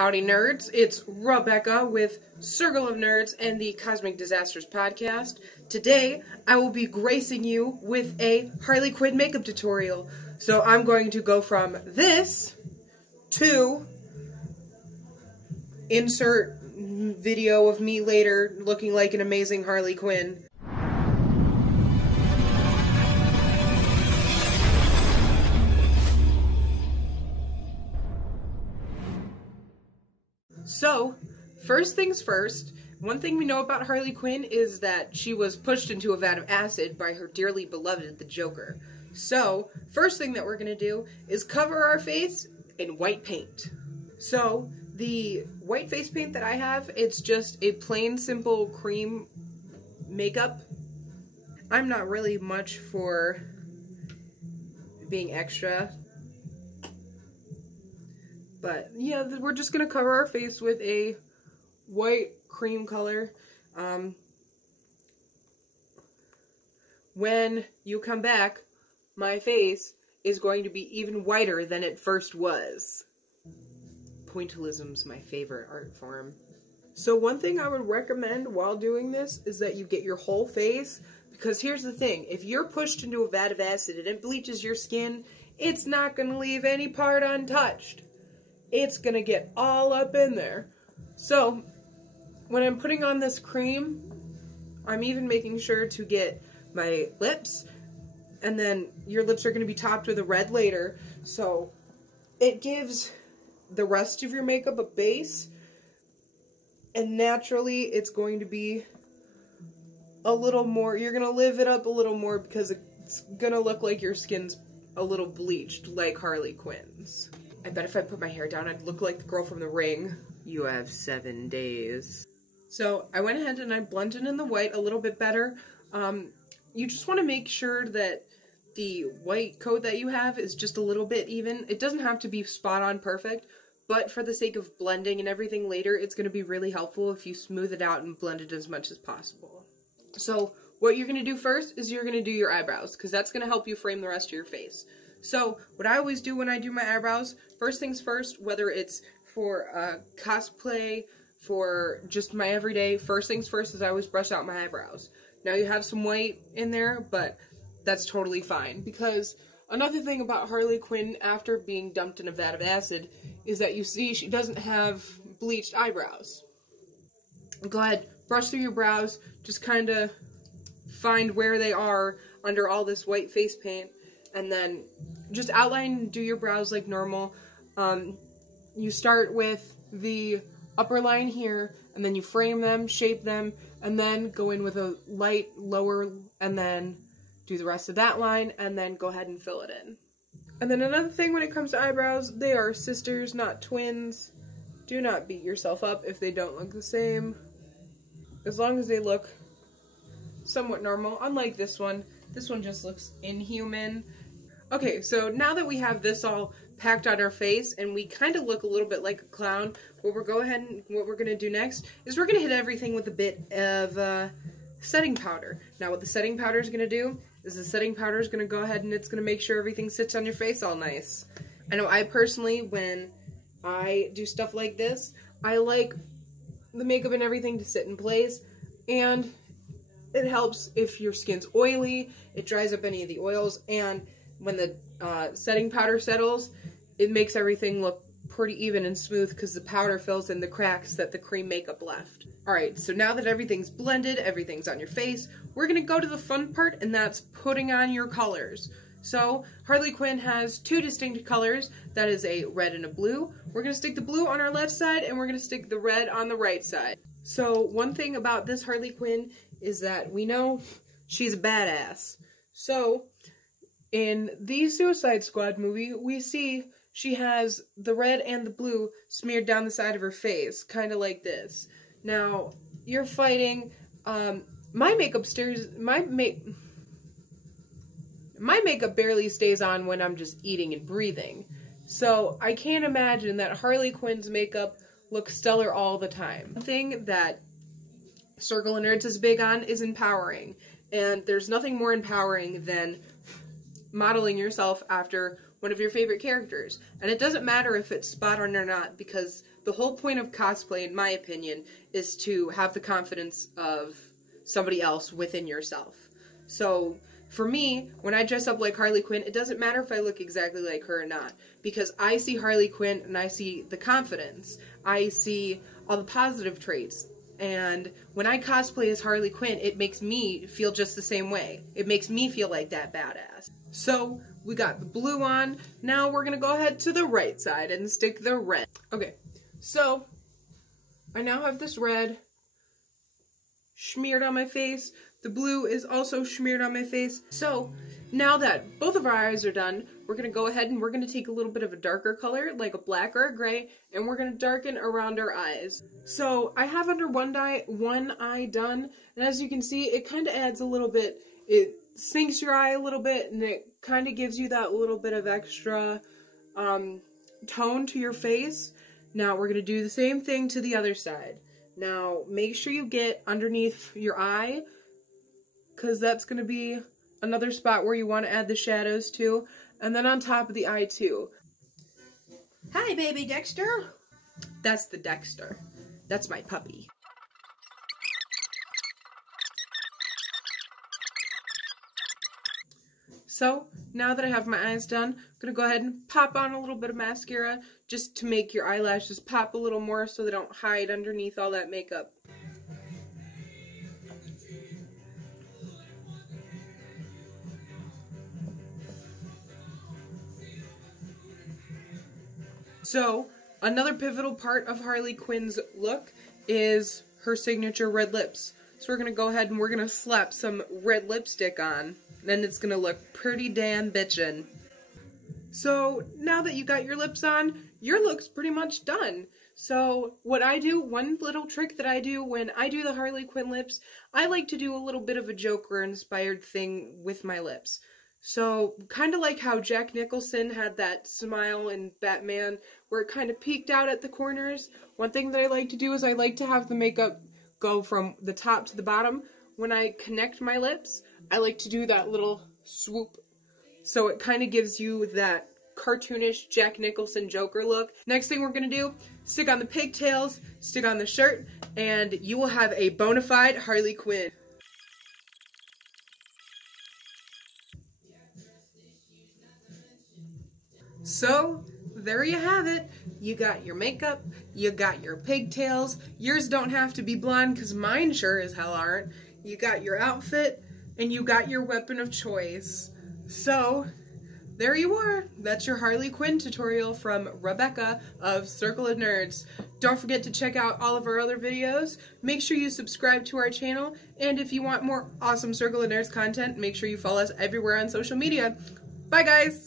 Howdy nerds, it's Rub-Ecca with Circle of Nerds and the Cosmic Disasters podcast. Today, I will be gracing you with a Harley Quinn makeup tutorial. So I'm going to go from this to insert video of me later looking like an amazing Harley Quinn. So, first things first, one thing we know about Harley Quinn is that she was pushed into a vat of acid by her dearly beloved, the Joker. So, first thing that we're going to do is cover our face in white paint. So, the white face paint that I have, it's just a plain, simple cream makeup. I'm not really much for being extra. But, yeah, we're just going to cover our face with a white cream color. When you come back, my face is going to be even whiter than it first was. Pointillism's my favorite art form. So one thing I would recommend while doing this is that you get your whole face, because here's the thing, if you're pushed into a vat of acid and it bleaches your skin, it's not going to leave any part untouched. It's going to get all up in there. So, when I'm putting on this cream, I'm even making sure to get my lips, and then your lips are going to be topped with a red later, so it gives the rest of your makeup a base, and naturally it's going to be a little more, you're going to live it up a little more because it's going to look like your skin's a little bleached like Harley Quinn's. I bet if I put my hair down, I'd look like the girl from The Ring. You have 7 days. So I went ahead and I blended in the white a little bit better. You just want to make sure that the white coat that you have is just a little bit even. It doesn't have to be spot on perfect, but for the sake of blending and everything later, it's going to be really helpful if you smooth it out and blend it as much as possible. So what you're going to do first is you're going to do your eyebrows, because that's going to help you frame the rest of your face. So, what I always do when I do my eyebrows, first things first, whether it's for cosplay, for just my everyday, first things first is I always brush out my eyebrows. Now you have some white in there, but that's totally fine, because another thing about Harley Quinn after being dumped in a vat of acid is that you see she doesn't have bleached eyebrows. Go ahead, brush through your brows, just kind of find where they are under all this white face paint. And then just outline and do your brows like normal. You start with the upper line here, and then you frame them, shape them, and then go in with a light lower, and then do the rest of that line, and then go ahead and fill it in. And then another thing when it comes to eyebrows, they are sisters, not twins. Do not beat yourself up if they don't look the same. As long as they look somewhat normal, unlike this one. This one just looks inhuman. Okay, so now that we have this all packed on our face and we kind of look a little bit like a clown, what we're going to do next is we're going to hit everything with a bit of setting powder. Now what the setting powder is going to do is the setting powder is going to go ahead and it's going to make sure everything sits on your face all nice. I know I personally, when I do stuff like this, I like the makeup and everything to sit in place, and it helps if your skin's oily, it dries up any of the oils, and when the setting powder settles, it makes everything look pretty even and smooth because the powder fills in the cracks that the cream makeup left. Alright, so now that everything's blended, everything's on your face, we're going to go to the fun part, and that's putting on your colors. So, Harley Quinn has two distinct colors. That is a red and a blue. We're going to stick the blue on our left side, and we're going to stick the red on the right side. So, one thing about this Harley Quinn is that we know she's a badass. So, in the Suicide Squad movie, we see she has the red and the blue smeared down the side of her face, kind of like this. Now, you're fighting, my makeup barely stays on when I'm just eating and breathing. So, I can't imagine that Harley Quinn's makeup looks stellar all the time. One thing that Circle of Nerds is big on is empowering. And there's nothing more empowering than modeling yourself after one of your favorite characters. And it doesn't matter if it's spot on or not, because the whole point of cosplay, in my opinion, is to have the confidence of somebody else within yourself. So, for me, when I dress up like Harley Quinn, it doesn't matter if I look exactly like her or not, because I see Harley Quinn and I see the confidence. I see all the positive traits. And when I cosplay as Harley Quinn, it makes me feel just the same way. It makes me feel like that badass. So, we got the blue on. Now we're going to go ahead to the right side and stick the red. Okay, so I now have this red smeared on my face. The blue is also smeared on my face. So, now that both of our eyes are done, we're going to go ahead and we're going to take a little bit of a darker color, like a black or a gray, and we're going to darken around our eyes. So, I have under one eye done, and as you can see, it kind of adds a little bit, it sinks your eye a little bit, and it kind of gives you that little bit of extra tone to your face. Now, we're going to do the same thing to the other side. Now, make sure you get underneath your eye, because that's going to be another spot where you want to add the shadows to, and then on top of the eye too. Hi, baby Dexter. That's the Dexter. That's my puppy. So, now that I have my eyes done, I'm going to go ahead and pop on a little bit of mascara just to make your eyelashes pop a little more so they don't hide underneath all that makeup. So, another pivotal part of Harley Quinn's look is her signature red lips. So we're going to go ahead and we're going to slap some red lipstick on. Then it's going to look pretty damn bitchin'. So, now that you got your lips on, your look's pretty much done. So, what I do, one little trick that I do when I do the Harley Quinn lips, I like to do a little bit of a Joker-inspired thing with my lips. So, kind of like how Jack Nicholson had that smile in Batman, where it kind of peeked out at the corners. One thing that I like to do is I like to have the makeup go from the top to the bottom. When I connect my lips, I like to do that little swoop. So it kind of gives you that cartoonish Jack Nicholson Joker look. Next thing we're going to do, stick on the pigtails, stick on the shirt, and you will have a bona fide Harley Quinn. So, there you have it. You got your makeup, you got your pigtails. Yours don't have to be blonde because mine sure as hell aren't. You got your outfit, and you got your weapon of choice. So, there you are. That's your Harley Quinn tutorial from Rub-Ecca of Circle of Nerds. Don't forget to check out all of our other videos. Make sure you subscribe to our channel. And if you want more awesome Circle of Nerds content, make sure you follow us everywhere on social media. Bye, guys!